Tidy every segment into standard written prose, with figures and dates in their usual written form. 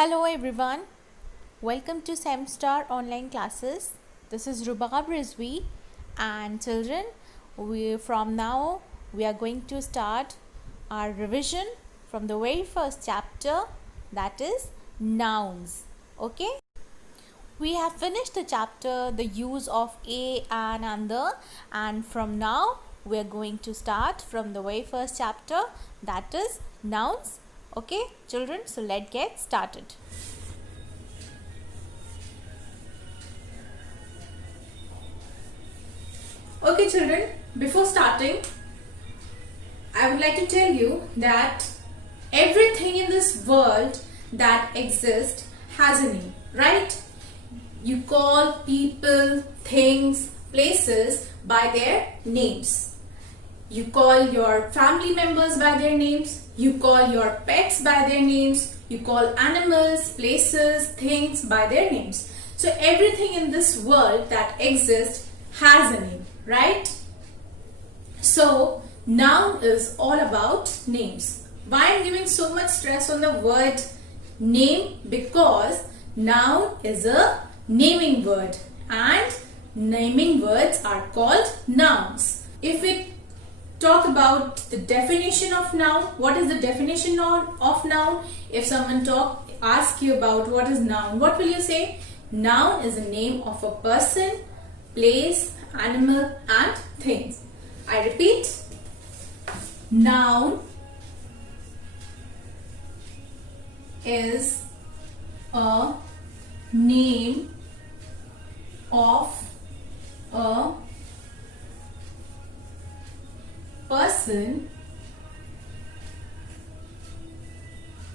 Hello everyone, welcome to Semstar online classes. This is Rubab Rizvi and children, from now we are going to start our revision from the very first chapter, that is nouns. Okay, we have finished the chapter the use of a, and the, and from now we are going to start from the very first chapter, that is nouns. Okay children, so let's get started. Okay children, before starting I would like to tell you that everything in this world that exists has a name, right? You call people, things, places by their names. You call your family members by their names. You call your pets by their names. You call animals, places, things by their names. So everything in this world that exists has a name, right? So noun is all about names. Why I'm giving so much stress on the word name? Because noun is a naming word and naming words are called nouns. If we talk about the definition of noun, what is the definition of noun? If someone ask you about what is noun, what will you say? Noun is a name of a person, place, animal and things. I repeat, noun is a name of a person,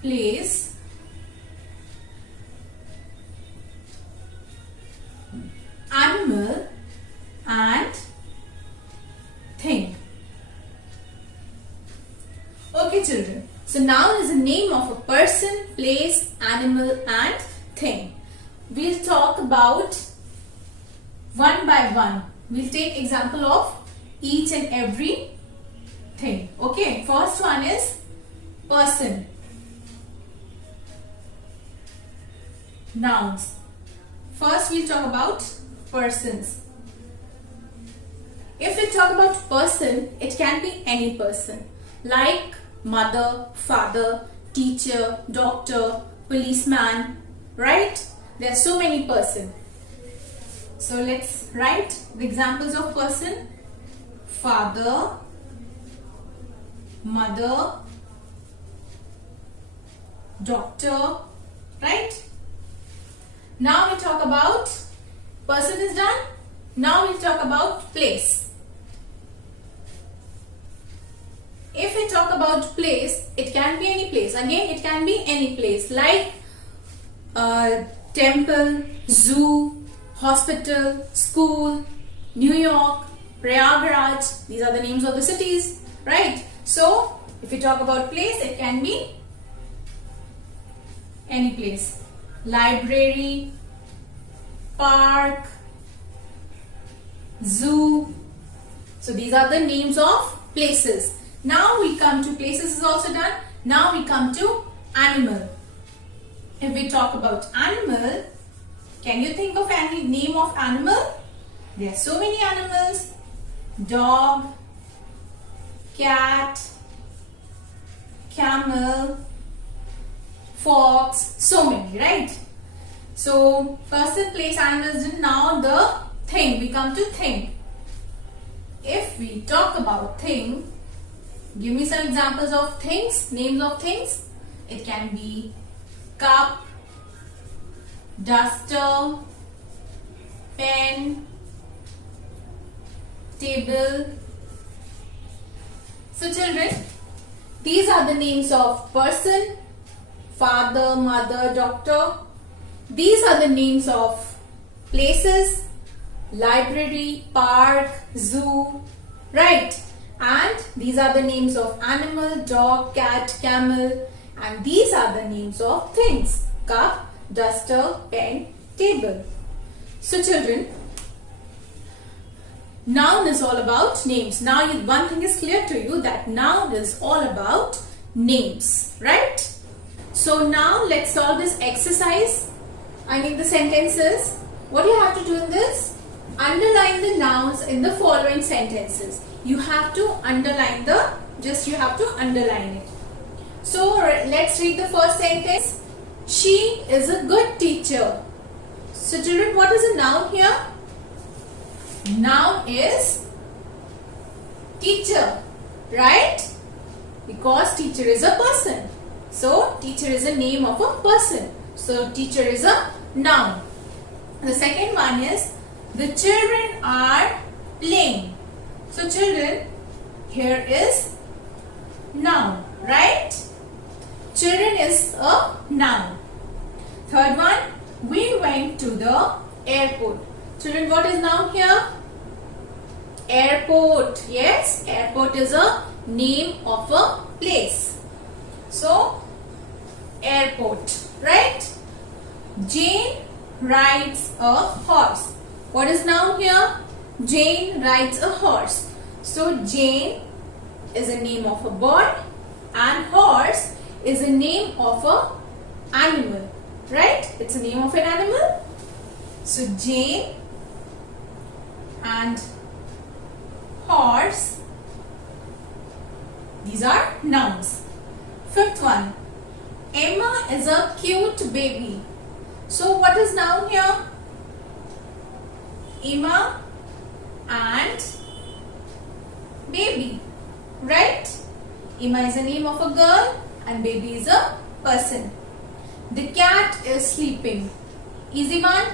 place, animal and thing. Okay children, so noun is a name of a person, place, animal and thing. We'll talk about one by one. We'll take example of each and every thing. Okay, first one is person. Nouns. First we'll talk about persons. If we talk about person, it can be any person like mother, father, teacher, doctor, policeman, right? There are so many persons. So let's write the examples of person. Father, mother, doctor, right? Now we talk about person is done. Now we talk about place. If we talk about place, it can be any place. Again, it can be any place like temple, zoo, hospital, school, New York, Prayagraj. These are the names of the cities, right? So, if we talk about place, it can be any place. Library, park, zoo. So, these are the names of places. Now we come to places is also done. Now we come to animal. If we talk about animal, can you think of any name of animal? There are so many animals. Dog, cat, camel, fox, so many, right? So, person, place, animals, now the thing, we come to thing. If we talk about thing, give me some examples of things, names of things. It can be cup, duster, pen, table. So children, these are the names of person, father, mother, doctor. These are the names of places, library, park, zoo, right? And these are the names of animal, dog, cat, camel. And these are the names of things, cup, duster, pen, table. So children, noun is all about names. Now one thing is clear to you, that noun is all about names, right? So now let's solve this exercise. I mean the sentences. What you have to do in this? Underline the nouns in the following sentences. You have to underline you have to underline it. So let's read the first sentence. She is a good teacher. So children, what is a noun here? Noun is teacher, right? Because teacher is a person. So teacher is a name of a person. So teacher is a noun. The second one is the children are playing. So children, here is noun, right? Children is a noun. Third one, we went to the airport. Children, what is noun here? Airport. Yes, airport is a name of a place. So, airport, right? Jane rides a horse. What is noun here? Jane rides a horse. So, Jane is a name of a bird and horse is a name of a animal, right? It's a name of an animal. So, Jane and horse, these are nouns. Fifth one, Emma is a cute baby. So what is noun here? Emma and baby, right? Emma is a name of a girl and baby is a person. The cat is sleeping. Easy one.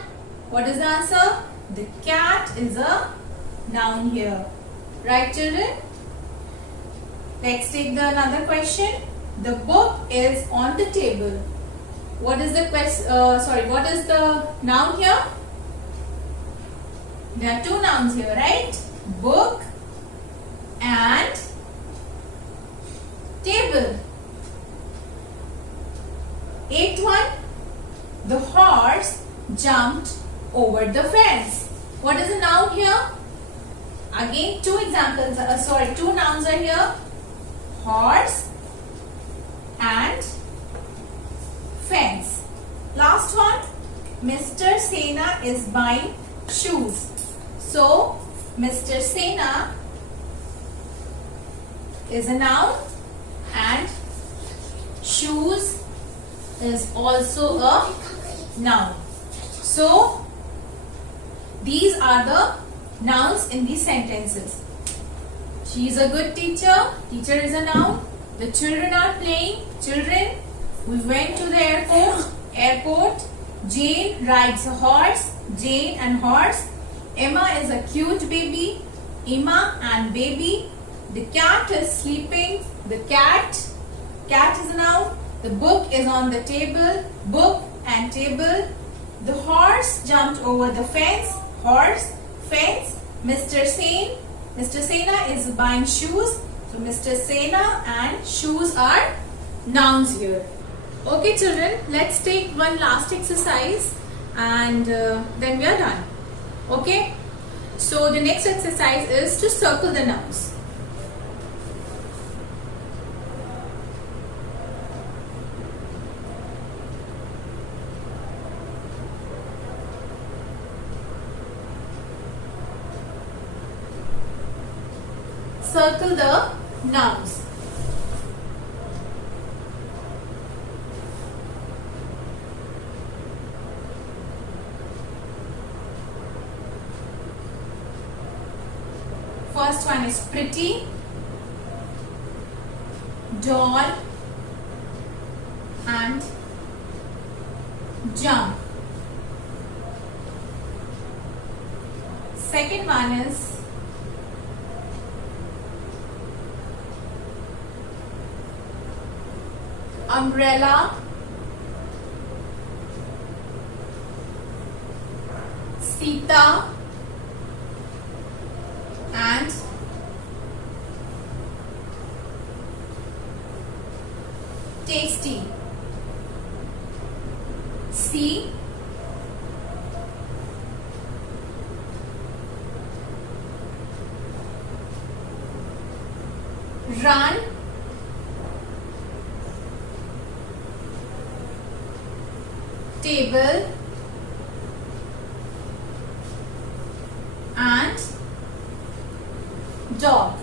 What is the answer? The cat is a noun here. Right, children? Let's take another question. The book is on the table. What is the what is the noun here? There are two nouns here, right? Book and table. Eighth one. The horse jumped over the fence. What is the noun here? Again, two examples, two nouns are here. Horse and fence. Last one, Mr. Sena is buying shoes. So, Mr. Sena is a noun and shoes is also a noun. So, these are the nouns in these sentences. She is a good teacher. Teacher is a noun. The children are playing. Children. We went to the airport. Airport. Jane rides a horse. Jane and horse. Emma is a cute baby. Emma and baby. The cat is sleeping. The cat. Cat is a noun. The book is on the table. Book and table. The horse jumped over the fence. Horse. Fence. Mr. Sena is buying shoes. So Mr. Sena and shoes are nouns here. Okay children, let's take one last exercise and then we are done. Okay. So the next exercise is to circle the nouns. Circle the nouns. First one is pretty, doll and jump. Second one is umbrella, Sita and tasty. C, run, table, and dog.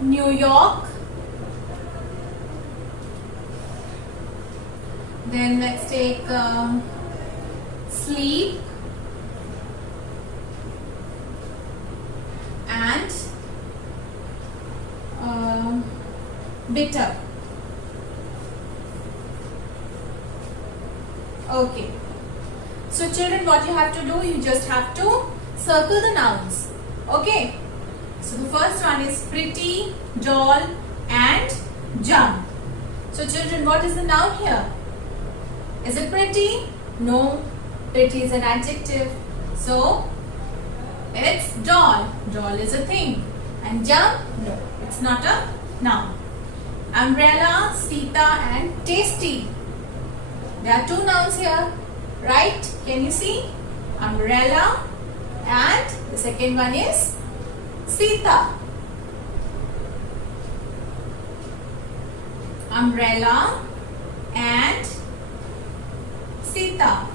New York. Then let's take sleep and bitter. Okay. So children, what you have to do, you just have to circle the nouns. Okay. So the first one is pretty, doll, and jump. So children, what is the noun here? Is it pretty? No. Pretty is an adjective. So it's doll. Doll is a thing. And jump? No. It's not a noun. Umbrella, Sita, and tasty. There are two nouns here. Right? Can you see? Umbrella, and the second one is Sita. Umbrella and Sita.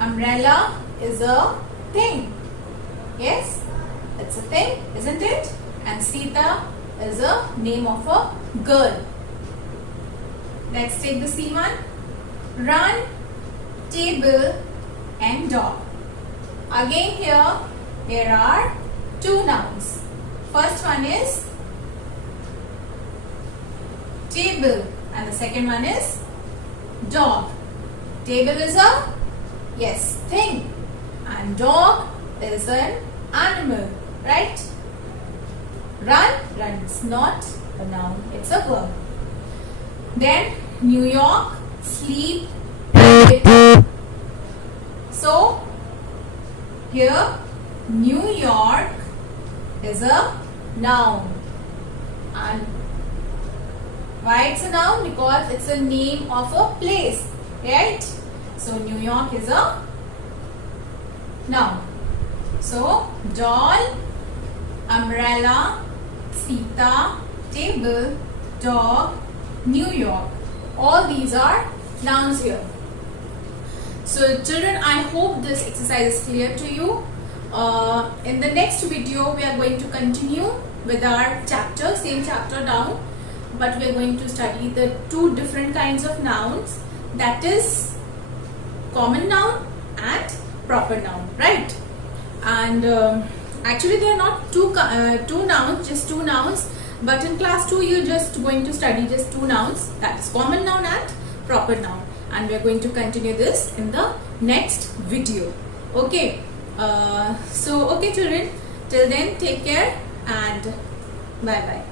Umbrella is a thing. Yes, it's a thing, isn't it? And Sita is a name of a girl. Let's take the C one. Run, table, and dog. Again here, there are two nouns. First one is table and the second one is dog. Table is a, yes, thing, and dog is an animal, right? Run, run is not a noun, it's a verb. Then New York, sleep, so here New York is a noun. And why it's a noun? Because it's a name of a place, right? So New York is a noun. So doll, umbrella, Sita, table, dog, New York. All these are nouns here. So children, I hope this exercise is clear to you. In the next video, we are going to continue with our chapter, same chapter down, but we are going to study the two different kinds of nouns, that is common noun and proper noun, right? And actually they are not two nouns, just two nouns, but in class 2 you're just going to study just two nouns, that is common noun and proper noun, and we are going to continue this in the next video. Okay, so okay children, till then take care and bye bye.